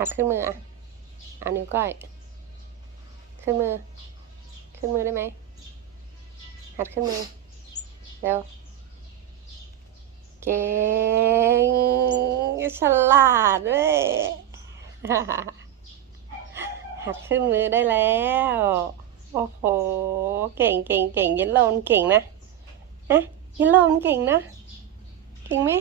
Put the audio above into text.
หัดขึ้นมืออ่ะเอานิ้วก้อยขึ้นมือขึ้นมือได้ไหมหัดขึ้นมือเร็วเก่งฉลาดด้วยหัดขึ้นมือได้แล้วโอ้โหเก่งเก่งเก่งเยลโลมันเก่งนะเยลโลมันเก่งนะเก่งไหม